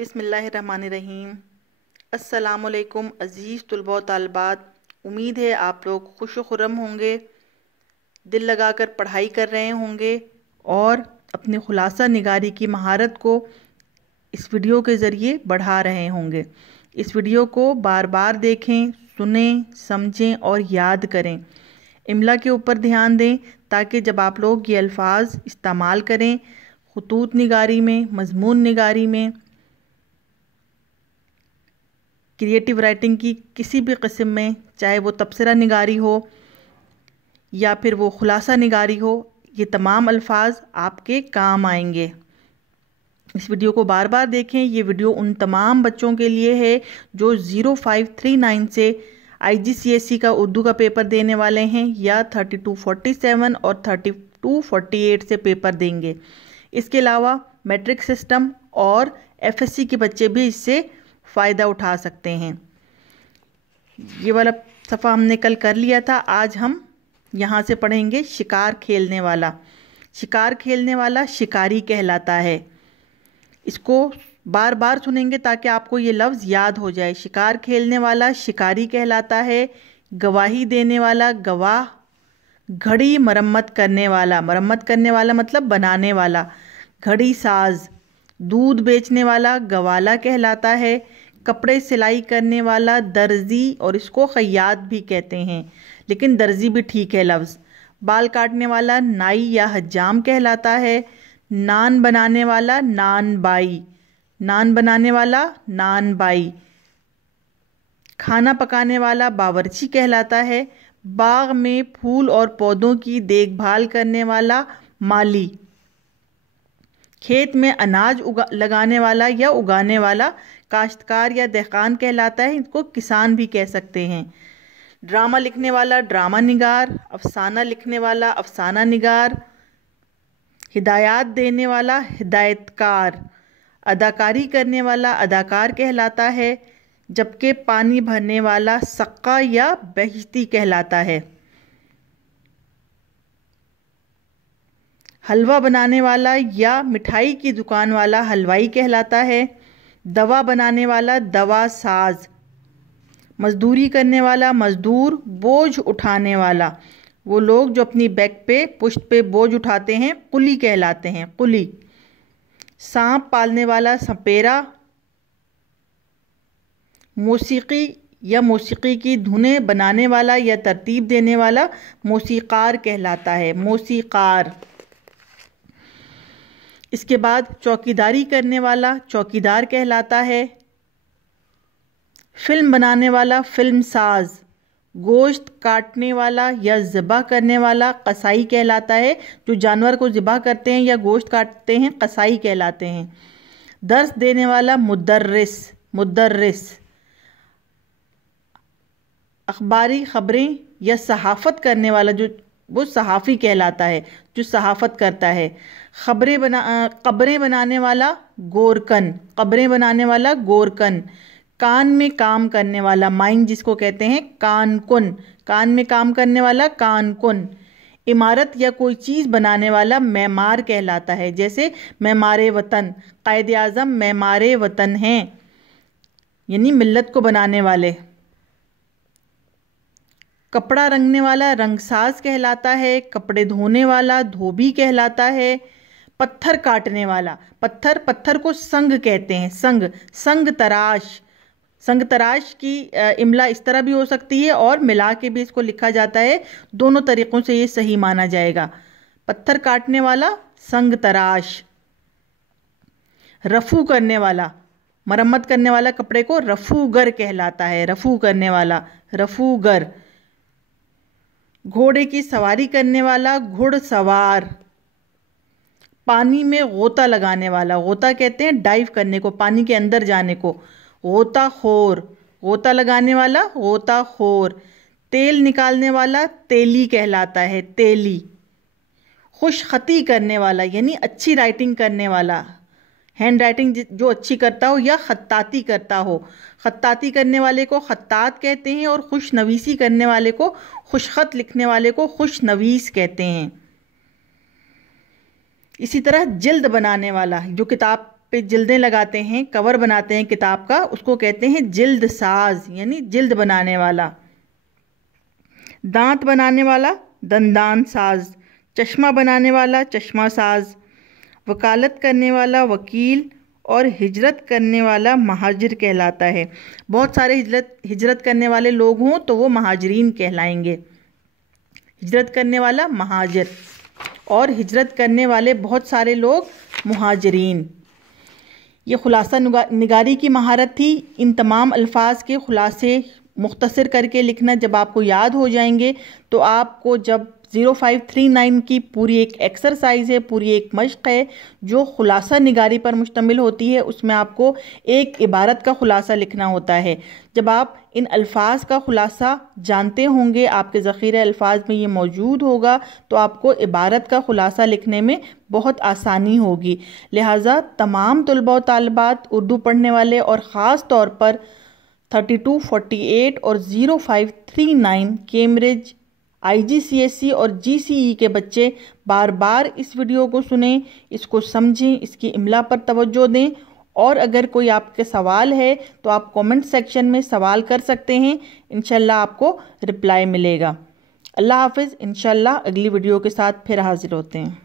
बिस्मिल्लाहिर्रहमानिर्रहीम। अस्सलामुअलैकुम अज़ीज़ तुलबा व तालिबात। उम्मीद है आप लोग खुश व खुर्रम होंगे, दिल लगाकर पढ़ाई कर रहे होंगे और अपनी खुलासा निगारी की महारत को इस वीडियो के ज़रिए बढ़ा रहे होंगे। इस वीडियो को बार बार देखें, सुनें, समझें और याद करें। इमला के ऊपर ध्यान दें ताकि जब आप लोग ये अल्फाज इस्तेमाल करें खुतूत निगारी में, मज़मून निगारी में, क्रिएटिव राइटिंग की किसी भी किस्म में, चाहे वो तबसरा निगारी हो या फिर वो खुलासा निगारी हो, ये तमाम अल्फाज आपके काम आएंगे। इस वीडियो को बार बार देखें। ये वीडियो उन तमाम बच्चों के लिए है जो 0539 से IGCSE का उर्दू का पेपर देने वाले हैं या 3247 और 3248 से पेपर देंगे। इसके अलावा मैट्रिक सिस्टम और FSC के बच्चे भी इससे फ़ायदा उठा सकते हैं। ये वाला सफ़ा हमने कल कर लिया था। आज हम यहाँ से पढ़ेंगे शिकार खेलने वाला। शिकार खेलने वाला शिकारी कहलाता है। इसको बार बार सुनेंगे ताकि आपको ये लफ्ज़ याद हो जाए। शिकार खेलने वाला शिकारी कहलाता है। गवाही देने वाला गवाह। घड़ी मरम्मत करने वाला, मरम्मत करने वाला मतलब बनाने वाला, घड़ी साज। दूध बेचने वाला गवाला कहलाता है। कपड़े सिलाई करने वाला दर्जी, और इसको खैयात भी कहते हैं लेकिन दर्जी भी ठीक है लफ्ज़। बाल काटने वाला नाई या हज्जाम कहलाता है। नान बनाने वाला नान बाई, नान बनाने वाला नान बाई। खाना पकाने वाला बावर्ची कहलाता है। बाग में फूल और पौधों की देखभाल करने वाला माली। खेत में अनाज लगाने वाला या उगाने वाला काश्तकार या दहकान कहलाता है। इसको किसान भी कह सकते हैं। ड्रामा लिखने वाला ड्रामा निगार। अफसाना लिखने वाला अफसाना निगार। हिदायत देने वाला हिदायतकार। अदाकारी करने वाला अदाकार कहलाता है। जबकि पानी भरने वाला सक्का या बहिश्ती कहलाता है। हलवा बनाने वाला या मिठाई की दुकान वाला हलवाई कहलाता है। दवा बनाने वाला दवा साज। मजदूरी करने वाला मजदूर। बोझ उठाने वाला, वो लोग जो अपनी बैक पे पुश्त पे बोझ उठाते हैं, कुली कहलाते हैं, कुली। सांप पालने वाला सपेरा। मौसीकी या मौसीकी की धुनें बनाने वाला या तरतीब देने वाला मौसीकार कहलाता है, मौसीकार। इसके बाद चौकीदारी करने वाला चौकीदार कहलाता है। फिल्म बनाने वाला फिल्म साज। गोश्त काटने वाला या ज़िबा करने वाला कसाई कहलाता है। जो जानवर को ज़िबा करते हैं या गोश्त काटते हैं कसाई कहलाते हैं। दर्स देने वाला मुदर्रिस, मुदर्रिस। अखबारी खबरें या सहाफ़त करने वाला वो सहाफ़ी कहलाता है, जो सहाफ़त करता है। कब्रें बनाने वाला गोरकन, कब्रें बनाने वाला गोरकन। कान में काम करने वाला माइंग जिसको कहते हैं, कानकुन, कान में काम करने वाला कानकुन। इमारत या कोई चीज़ बनाने वाला मेमार कहलाता है। जैसे मेमारे वतन, कायदे आज़म मेमारे वतन हैं, यानी मिल्लत को बनाने वाले। कपड़ा रंगने वाला रंगसाज कहलाता है। कपड़े धोने वाला धोबी कहलाता है। पत्थर काटने वाला, पत्थर को संग कहते हैं, संग, संग तराश। संग तराश की इमला इस तरह भी हो सकती है और मिला के भी इसको लिखा जाता है। दोनों तरीक़ों से ये सही माना जाएगा। पत्थर काटने वाला संग तराश। रफू करने वाला, मरम्मत करने वाला कपड़े को रफूगर कहलाता है, रफू करने वाला, रफूगर। घोड़े की सवारी करने वाला घुड़सवार। पानी में गोता लगाने वाला, गोता कहते हैं डाइव करने को, पानी के अंदर जाने को, गोताखोर। गोता लगाने वाला गोताखोर। तेल निकालने वाला तेली कहलाता है, तेली। खुशखती करने वाला यानी अच्छी राइटिंग करने वाला, हैंड राइटिंग जो अच्छी करता हो या खत्ताती करता हो। खत्ताती करने वाले को खत्तात कहते हैं और खुशनवीसी करने वाले को, खुशखत लिखने वाले को खुशनवीस कहते हैं। इसी तरह जिल्द बनाने वाला, जो किताब पे जिल्दें लगाते हैं, कवर बनाते हैं किताब का, उसको कहते हैं जिल्द साज, यानी जिल्द बनाने वाला। दांत बनाने वाला दंदान साज, चश्मा बनाने वाला चश्मा साज, वकालत करने वाला वकील और हिजरत करने वाला महाजिर कहलाता है। बहुत सारे हिजरत करने वाले लोग हों तो वो महाजरीन कहलाएंगे। हिजरत करने वाला महाजिर और हिजरत करने वाले बहुत सारे लोग मुहाजिरीन। ये खुलासा निगारी की महारत थी। इन तमाम अल्फाज के खुलासे मुख्तसर करके लिखना जब आपको याद हो जाएंगे तो आपको जब 0539 की पूरी एक एक्सरसाइज है, पूरी एक मश्क है जो खुलासा निगारी पर मुश्तमिल होती है, उसमें आपको एक इबारत का खुलासा लिखना होता है। जब आप इन अल्फाज का खुलासा जानते होंगे, आपके ज़ख़ीरे अल्फाज में ये मौजूद होगा, तो आपको इबारत का खुलासा लिखने में बहुत आसानी होगी। लिहाजा तमाम तलबा व तालिबात, उर्दू पढ़ने वाले और ख़ास तौर पर 3248 और 0539 कैम्ब्रिज, IGCSE और GCE के बच्चे बार बार इस वीडियो को सुनें, इसको समझें, इसकी इमला पर तवज्जो दें। और अगर कोई आपके सवाल है तो आप कमेंट सेक्शन में सवाल कर सकते हैं, इंशाल्लाह आपको रिप्लाई मिलेगा। अल्लाह हाफिज़। इंशाल्लाह अगली वीडियो के साथ फिर हाजिर होते हैं।